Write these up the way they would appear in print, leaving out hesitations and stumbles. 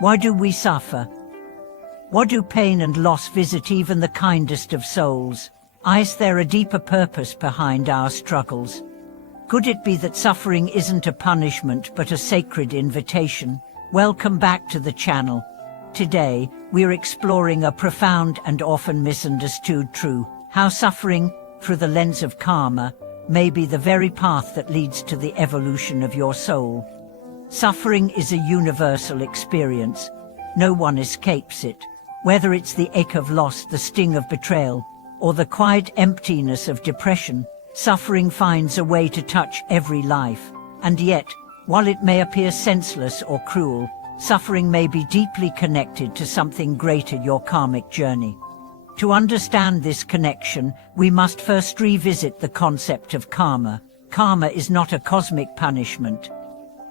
Why do we suffer? Why do pain and loss visit even the kindest of souls? Is there a deeper purpose behind our struggles? Could it be that suffering isn't a punishment but a sacred invitation? Welcome back to the channel. Today, we're exploring a profound and often misunderstood truth: how suffering, through the lens of karma, may be the very path that leads to the evolution of your soul. Suffering is a universal experience. No one escapes it. Whether it's the ache of loss, the sting of betrayal, or the quiet emptiness of depression, suffering finds a way to touch every life. And yet, while it may appear senseless or cruel, suffering may be deeply connected to something greater: your karmic journey. To understand this connection, we must first revisit the concept of karma. Karma is not a cosmic punishment.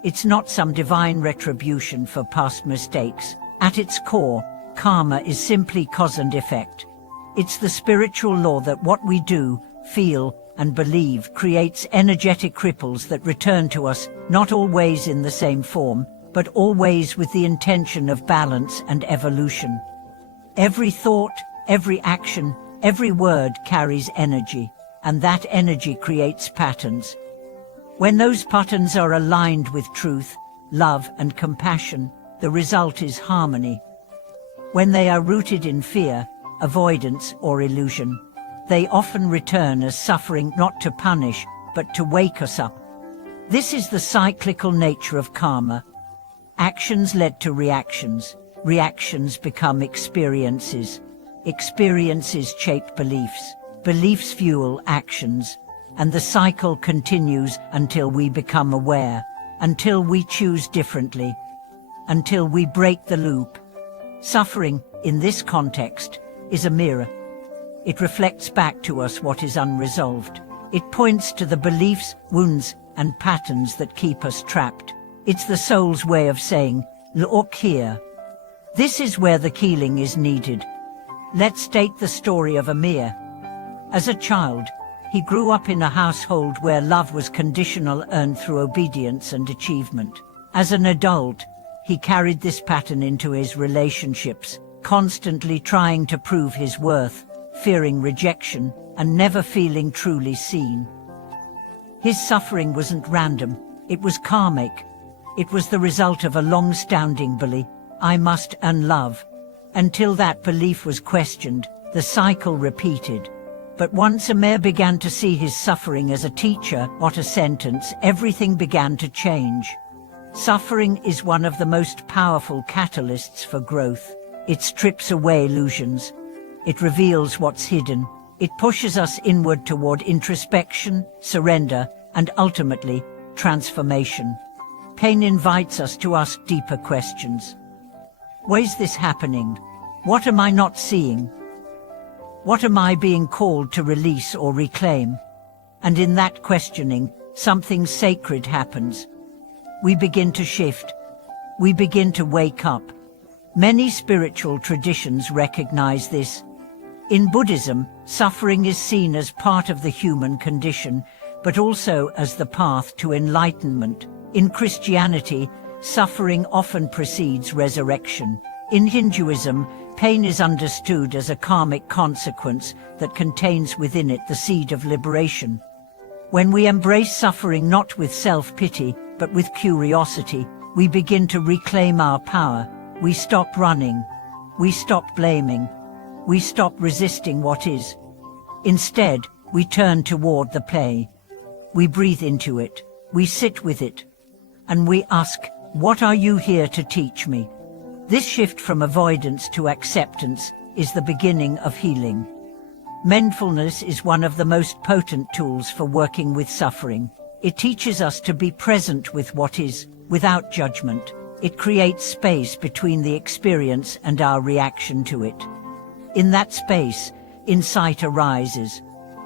It's not some divine retribution for past mistakes. At its core, karma is simply cause and effect. It's the spiritual law that what we do, feel, and believe creates energetic ripples that return to us, not always in the same form, but always with the intention of balance and evolution. Every thought, every action, every word carries energy, and that energy creates patterns. When those patterns are aligned with truth, love, and compassion, the result is harmony. When they are rooted in fear, avoidance, or illusion, they often return as suffering, not to punish, but to wake us up. This is the cyclical nature of karma. Actions led to reactions. Reactions become experiences. Experiences shape beliefs. Beliefs fuel actions. And the cycle continues until we become aware, until we choose differently, until we break the loop. Suffering, in this context, is a mirror. It reflects back to us what is unresolved. It points to the beliefs, wounds, and patterns that keep us trapped. It's the soul's way of saying, "Look here." This is where the healing is needed. Let's take the story of Amir. As a child, he grew up in a household where love was conditional, earned through obedience and achievement. As an adult, he carried this pattern into his relationships, constantly trying to prove his worth, fearing rejection, and never feeling truly seen. His suffering wasn't random, it was karmic. It was the result of a long-standing belief: I must earn love. Until that belief was questioned, the cycle repeated. But once Amir began to see his suffering as a teacher, not a sentence, everything began to change. Suffering is one of the most powerful catalysts for growth. It strips away illusions. It reveals what's hidden. It pushes us inward toward introspection, surrender, and ultimately, transformation. Pain invites us to ask deeper questions. Why is this happening? What am I not seeing? What am I being called to release or reclaim? And in that questioning, something sacred happens. We begin to shift. We begin to wake up. Many spiritual traditions recognize this. In Buddhism, suffering is seen as part of the human condition, but also as the path to enlightenment. In Christianity, suffering often precedes resurrection. In Hinduism, pain is understood as a karmic consequence that contains within it the seed of liberation. When we embrace suffering not with self-pity, but with curiosity, we begin to reclaim our power. We stop running. We stop blaming. We stop resisting what is. Instead, we turn toward the play. We breathe into it. We sit with it. And we ask, what are you here to teach me? This shift from avoidance to acceptance is the beginning of healing. Mindfulness is one of the most potent tools for working with suffering. It teaches us to be present with what is, without judgment. It creates space between the experience and our reaction to it. In that space, insight arises.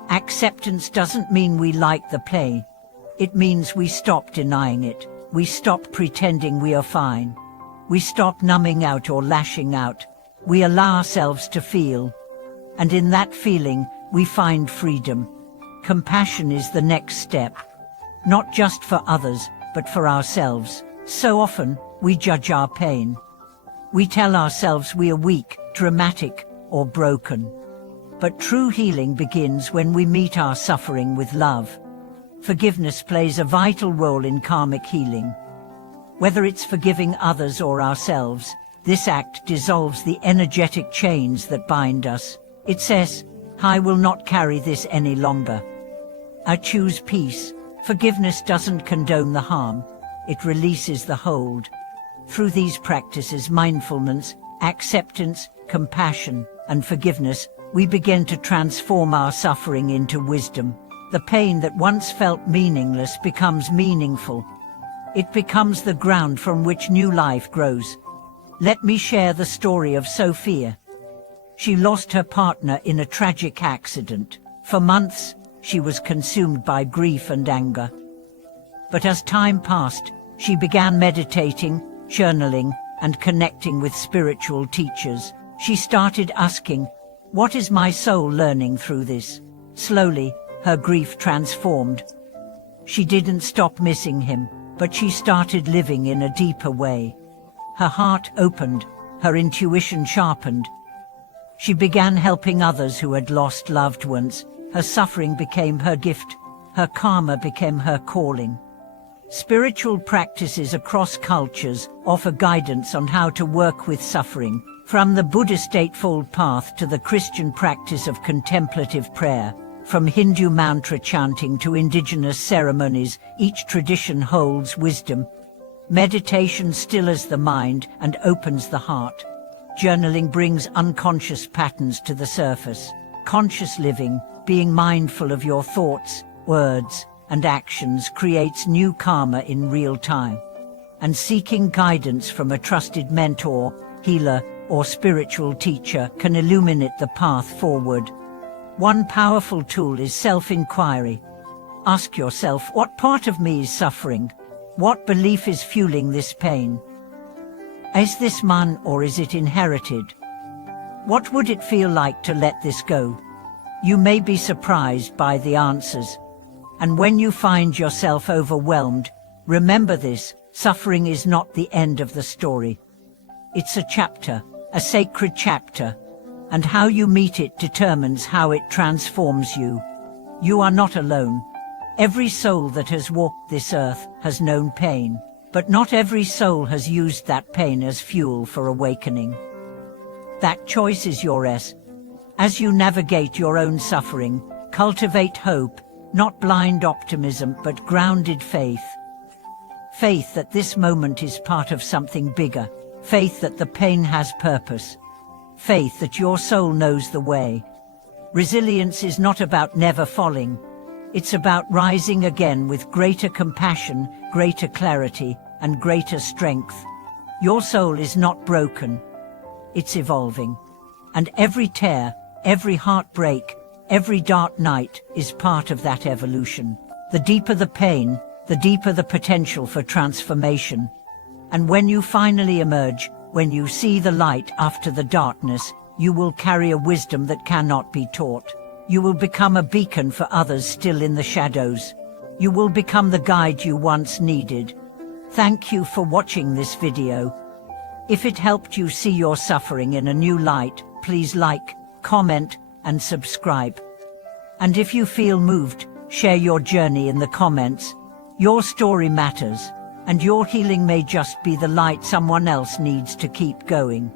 Acceptance doesn't mean we like the play. It means we stop denying it. We stop pretending we are fine. We stop numbing out or lashing out. We allow ourselves to feel. And in that feeling, we find freedom. Compassion is the next step. Not just for others, but for ourselves. So often, we judge our pain. We tell ourselves we are weak, dramatic, or broken. But true healing begins when we meet our suffering with love. Forgiveness plays a vital role in karmic healing. Whether it's forgiving others or ourselves, this act dissolves the energetic chains that bind us. It says, I will not carry this any longer. I choose peace. Forgiveness doesn't condone the harm, it releases the hold. Through these practices, mindfulness, acceptance, compassion, and forgiveness, we begin to transform our suffering into wisdom. The pain that once felt meaningless becomes meaningful. It becomes the ground from which new life grows. Let me share the story of Sophia. She lost her partner in a tragic accident. For months, she was consumed by grief and anger. But as time passed, she began meditating, journaling, and connecting with spiritual teachers. She started asking, what is my soul learning through this? Slowly, her grief transformed. She didn't stop missing him, but she started living in a deeper way. Her heart opened, her intuition sharpened. She began helping others who had lost loved ones. Her suffering became her gift. Her karma became her calling. Spiritual practices across cultures offer guidance on how to work with suffering, from the Buddhist Eightfold Path to the Christian practice of contemplative prayer. From Hindu mantra chanting to indigenous ceremonies, each tradition holds wisdom. Meditation stills the mind and opens the heart. Journaling brings unconscious patterns to the surface. Conscious living, being mindful of your thoughts, words, and actions, creates new karma in real time. And seeking guidance from a trusted mentor, healer, or spiritual teacher can illuminate the path forward. One powerful tool is self-inquiry. Ask yourself, what part of me is suffering? What belief is fueling this pain? Is this mine or is it inherited? What would it feel like to let this go? You may be surprised by the answers. And when you find yourself overwhelmed, remember this: suffering is not the end of the story. It's a chapter, a sacred chapter, and how you meet it determines how it transforms you. You are not alone. Every soul that has walked this earth has known pain, but not every soul has used that pain as fuel for awakening. That choice is yours. As you navigate your own suffering, cultivate hope, not blind optimism but grounded faith. Faith that this moment is part of something bigger. Faith that the pain has purpose. Faith that your soul knows the way. Resilience is not about never falling. It's about rising again with greater compassion, greater clarity, and greater strength. Your soul is not broken. It's evolving. And every tear, every heartbreak, every dark night is part of that evolution. The deeper the pain, the deeper the potential for transformation. And when you finally emerge, when you see the light after the darkness, you will carry a wisdom that cannot be taught. You will become a beacon for others still in the shadows. You will become the guide you once needed. Thank you for watching this video. If it helped you see your suffering in a new light, please like, comment, and subscribe. And if you feel moved, share your journey in the comments. Your story matters, and your healing may just be the light someone else needs to keep going.